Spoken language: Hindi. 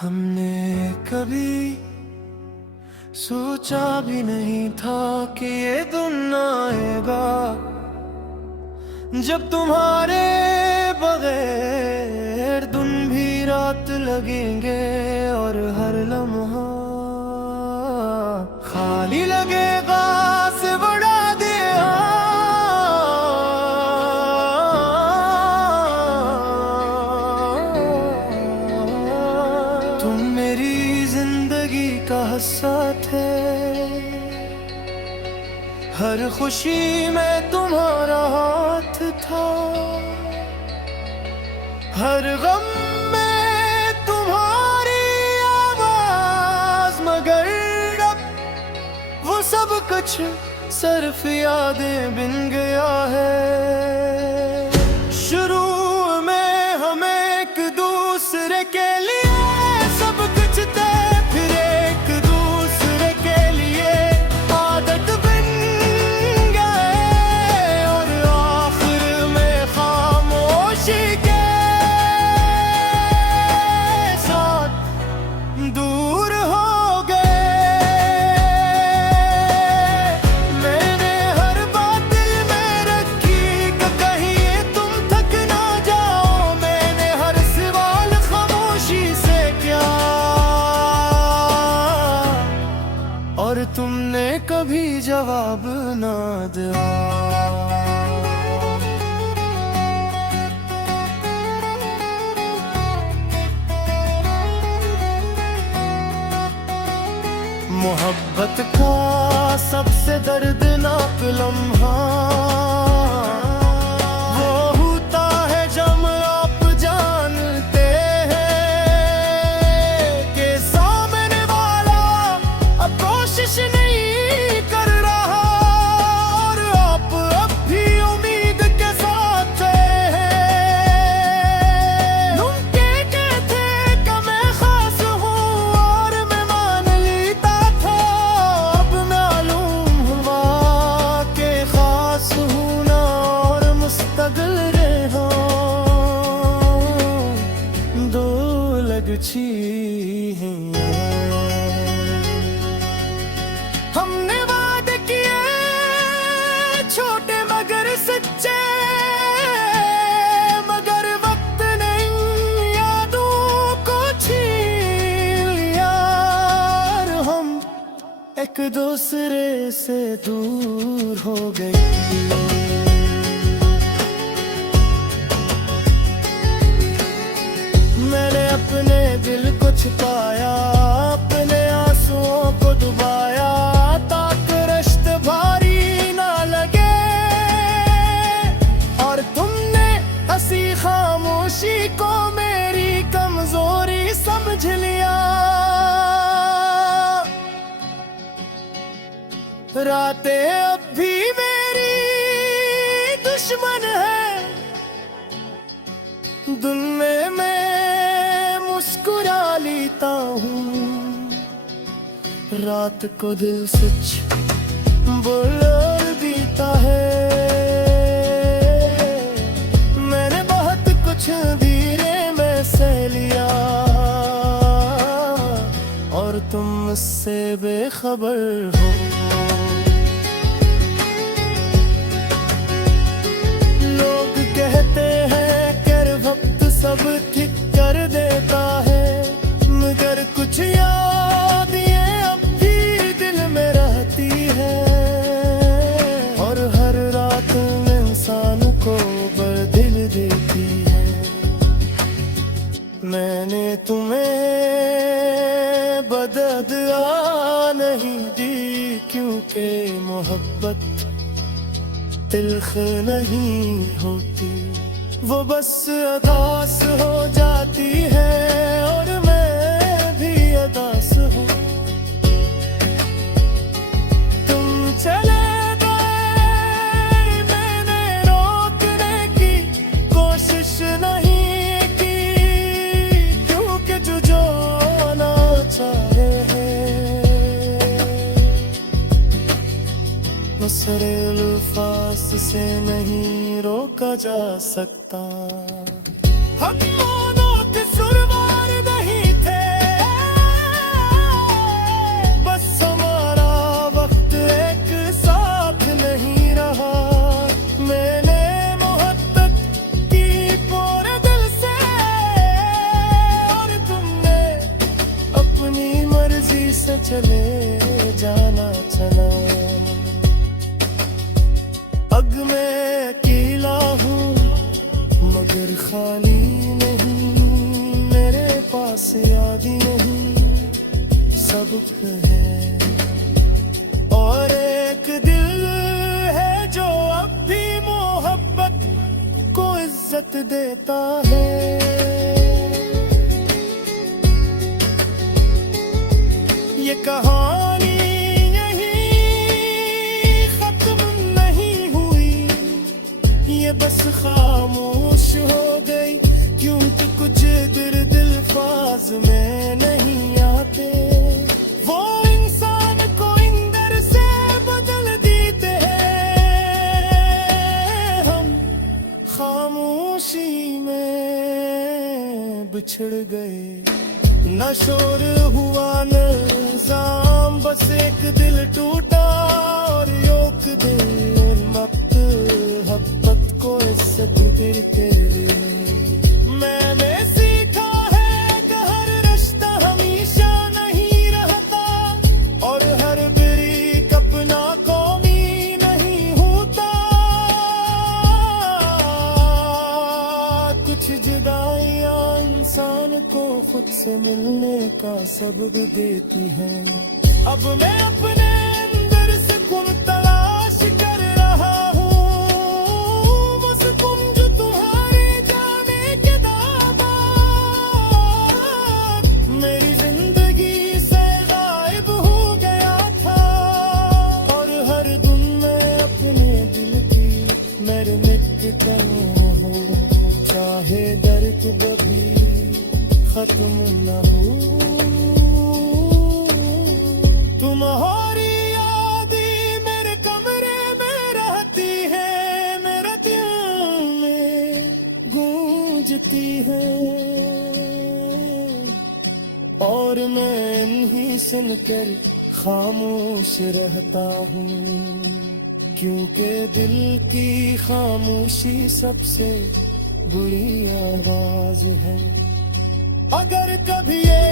हमने कभी सोचा भी नहीं था कि ये दिन आएगा जब तुम्हारे बगैर दिन भी रात लगेंगे और हर लम्हा खाली लगेगा से बड़ा दिया। तुम मेरी जिंदगी का हिस्सा थे, हर खुशी में तुम्हारा हाथ था, हर गम में तुम्हारी आवाज। मगर अब वो सब कुछ सिर्फ यादें बिन गया है। शुरू में हम एक दूसरे के लिए सब कुछ थे, फिर एक दूसरे के लिए आदत बन गए और आखिर में खामोशी के साथ दूर हो गए। मैंने हर बात दिल में रखी कि कहीं तुम थक ना जाओ। मैंने हर सवाल खामोशी से किया और तुमने कभी जवाब ना दिया। मोहब्बत का सबसे दर्दनाक लम्हा वो होता है जब आप जानते हैं कि सामने वाला अब कोशिश नहीं कर रहा और आप अब भी उम्मीद के साथ हैं। तुम कहते थे कि मैं खास हूँ और मैं मान लेता था, अब मालूम हुआ कि खास हूँ ना और मुस्तकिल रहा। दो लगची हैं। हमने वादे किए छोटे मगर सच्चे, मगर वक्त ने इन यादों को छीन लिया और हम एक दूसरे से दूर हो गए। मैंने अपने दिल को छिपाया, अपने आंसुओं को डुबाया ताकि रिश्ते भारी ना लगे और तुमने हंसी खामोशी को मेरी कमजोरी समझ लिया। रातें अब भी मेरी दुश्मन है, दिन में मैं मुस्कुरा लेता हूँ, रात को दिल सच बोल देता है। मैंने बहुत कुछ धीरे में सह लिया और तुम मुझसे बेखबर हो। लोग कहते हैं कर वक्त सब ठीक कर देता है, मगर कुछ याद ये अब भी दिल में रहती है और हर रात इंसान को बदिल देती है। मैंने तुम्हें बददुआ नहीं दी क्योंकि मोहब्बत तिल्ख नहीं होती, वो बस अदास हो जाती है और मैं भी अदास हूँ। तुम चले गए, मैंने रोकने की कोशिश नहीं की क्योंकि जो ना चाहे मसरे अल्फाज से नहीं रोका जा सकता। हम दोनों के सुरवार नहीं थे, पास याद ही नहीं सबक है। और एक दिल है जो अब भी मोहब्बत को इज्जत देता है। ये कहानी यहीं खत्म नहीं हुई, ये बस खामोश हो गई क्योंकि कुछ दर्द अल्फाज में नहीं आते। वो इंसान को इंदर से बदल देते हैं, हम खामोशी में बिछड़ गए। न शोर हुआ न इल्जाम, बस एक दिल टूटा और एक दिल मत हब्बत को इज्जत देते रहे। मैंने सीखा है कि हर रिश्ता हमेशा नहीं रहता और हर ब्रेक अपना कौमी नहीं होता। कुछ जुदाइयां इंसान को खुद से मिलने का सबक देती है। अब मैं अपने अंदर सुकून तलाश कर रहा हूँ, वो सुकून जो तुम्हारे जाने के बाद मेरी जिंदगी से गायब हो गया था। और हर दिन मैं अपने दिल की मरम्मत करूँ, चाहे दर्द कभी खत्म न हो। तुम्हारी यादें मेरे कमरे में रहती है, मेरे दिल में गूंजती है। और मैं इन्हीं सुनकर खामोश रहता हूँ, क्योंकि दिल की खामोशी सबसे बुरी आवाज है। अगर कभी ये